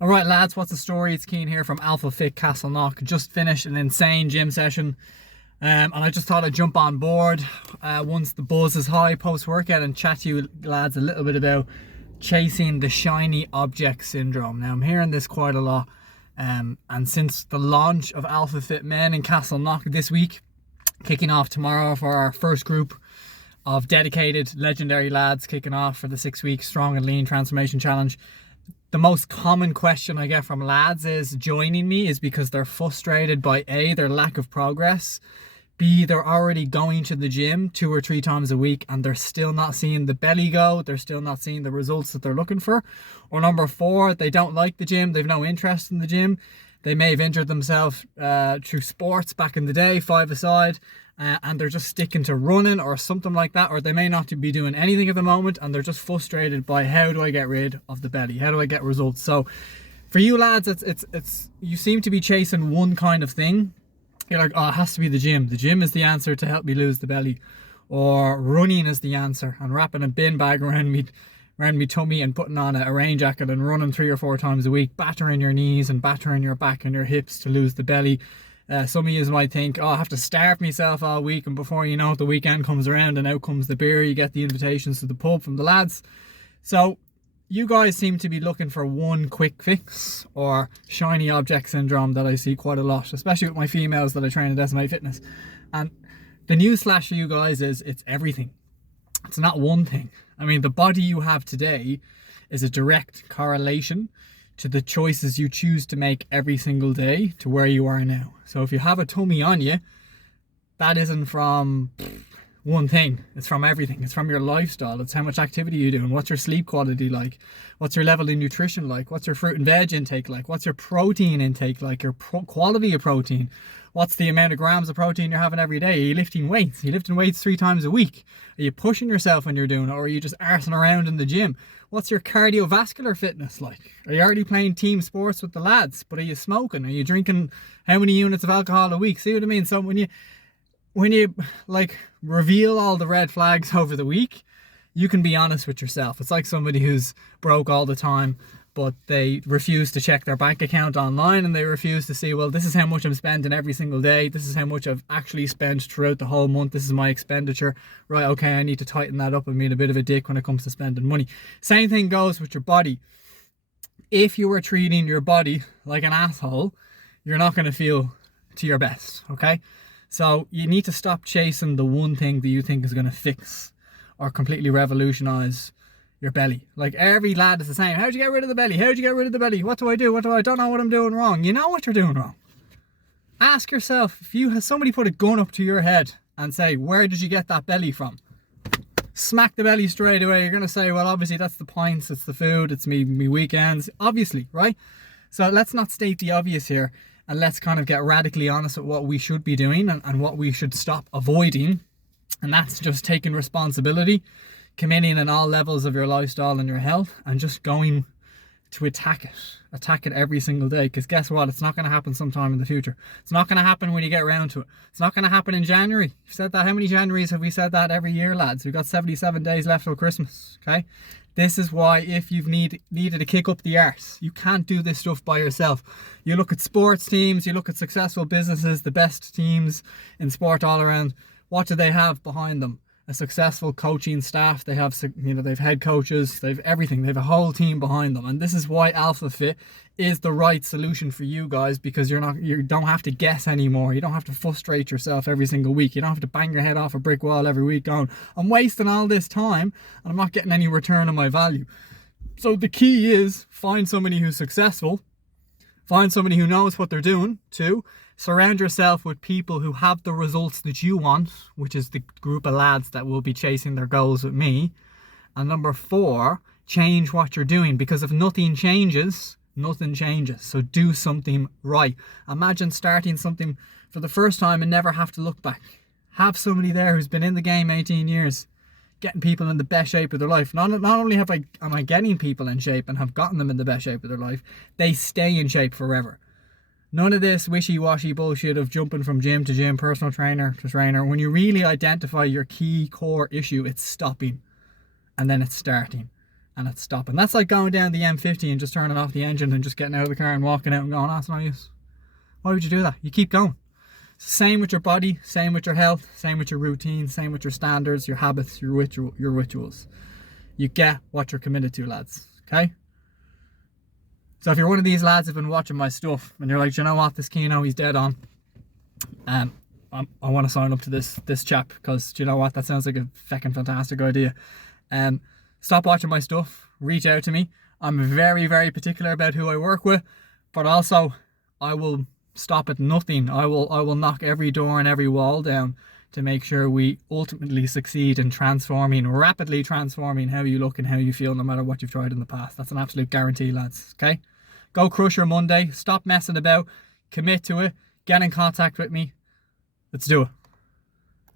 Alright lads, what's the story? It's Keane here from Alpha Fit Castleknock. Just finished an insane gym session and I just thought I'd jump on board once the buzz is high post-workout and chat to you lads a little bit about chasing the shiny object syndrome. Now I'm hearing this quite a lot and since the launch of Alpha Fit Men in Castleknock this week, kicking off tomorrow for our first group of dedicated legendary lads kicking off for the 6-week Strong and Lean Transformation Challenge. The most common question I get from lads is joining me is because they're frustrated by A, their lack of progress, B, they're already going to the gym 2 or 3 times a week and they're still not seeing the belly go, they're still not seeing the results that they're looking for. Or number 4, they don't like the gym, they've no interest in the gym, they may have injured themselves through sports back in the day, 5-a-side, and they're just sticking to running or something like that, or they may not be doing anything at the moment and they're just frustrated by how do I get rid of the belly, how do I get results. So for you lads, it's you seem to be chasing one kind of thing. You're like, oh, it has to be the gym is the answer to help me lose the belly, or running is the answer and wrapping a bin bag around me tummy and putting on a rain jacket and running 3 or 4 times a week, battering your knees and battering your back and your hips to lose the belly. Some of you might think, oh, I have to starve myself all week, and before you know it, the weekend comes around and out comes the beer, you get the invitations to the pub from the lads. So you guys seem to be looking for one quick fix or shiny object syndrome that I see quite a lot, especially with my females that I train at SMA Fitness. And the newsflash for you guys is it's everything. It's not one thing. I mean, the body you have today is a direct correlation to the choices you choose to make every single day to where you are now. So if you have a tummy on you, that isn't from one thing, it's from everything. It's from your lifestyle, it's how much activity you do, and what's your sleep quality like, what's your level of nutrition like, what's your fruit and veg intake like, what's your protein intake like, your quality of protein, what's the amount of grams of protein you're having every day. Are you lifting weights? Are you lifting weights 3 times a week? Are you pushing yourself when you're doing it, or are you just arsing around in the gym? What's your cardiovascular fitness like? Are you already playing team sports with the lads, but are you smoking? Are you drinking how many units of alcohol a week? See what I mean? So when you like reveal all the red flags over the week, you can be honest with yourself. It's like somebody who's broke all the time, but they refuse to check their bank account online and they refuse to see, well, this is how much I'm spending every single day. This is how much I've actually spent throughout the whole month. This is my expenditure. Right, okay, I need to tighten that up and be a bit of a dick when it comes to spending money. Same thing goes with your body. If you are treating your body like an asshole, you're not going to feel to your best, okay? So you need to stop chasing the one thing that you think is going to fix or completely revolutionize your belly. Like every lad is the same. How'd you get rid of the belly? How'd you get rid of the belly? What do I do? I don't know what I'm doing wrong. You know what you're doing wrong. Ask yourself, if you have somebody put a gun up to your head and say, where did you get that belly from? Smack the belly straight away. You're going to say, well, obviously that's the pints, it's the food, it's me weekends. Obviously, right? So let's not state the obvious here, and let's kind of get radically honest with what we should be doing and what we should stop avoiding. And that's just taking responsibility, committing in all levels of your lifestyle and your health, and just going to attack it every single day. Because guess what, it's not going to happen sometime in the future. It's not going to happen when you get around to it. It's not going to happen in January. You've said that. How many Januaries have we said that every year, lads? We've got 77 days left till Christmas. Okay, this is why if you've needed to kick up the arse, you can't do this stuff by yourself. You look at sports teams, you look at successful businesses, the best teams in sport all around. What do they have behind them? A successful coaching staff. They have, they've head coaches, they've everything. They have a whole team behind them. And this is why Alpha Fit is the right solution for you guys, because you don't have to guess anymore. You don't have to frustrate yourself every single week. You don't have to bang your head off a brick wall every week going, I'm wasting all this time and I'm not getting any return on my value. So the key is find somebody who's successful, find somebody who knows what they're doing. 2, surround yourself with people who have the results that you want, which is the group of lads that will be chasing their goals with me. And number 4, change what you're doing, because if nothing changes, nothing changes. So do something right. Imagine starting something for the first time and never have to look back. Have somebody there who's been in the game 18 years, getting people in the best shape of their life. Not only am I getting people in shape and have gotten them in the best shape of their life, they stay in shape forever. None of this wishy-washy bullshit of jumping from gym to gym, personal trainer to trainer. When you really identify your key core issue, it's stopping and then it's starting. and it's stopping. That's like going down the M50 and just turning off the engine and just getting out of the car and walking out and going, oh, it's no use. Why would you do that? You keep going. Same with your body, same with your health, same with your routine, same with your standards, your habits, your rituals. You get what you're committed to, lads. Okay? So if you're one of these lads who've been watching my stuff and you're like, you know what, this Keno, he's dead on. I want to sign up to this chap, because do you know what, that sounds like a fucking fantastic idea. Stop watching my stuff, reach out to me. I'm very, very particular about who I work with, but also I will stop at nothing. I will knock every door and every wall down to make sure we ultimately succeed in rapidly transforming how you look and how you feel, no matter what you've tried in the past. That's an absolute guarantee, lads. Okay? Go crush your Monday. Stop messing about. Commit to it. Get in contact with me. Let's do it.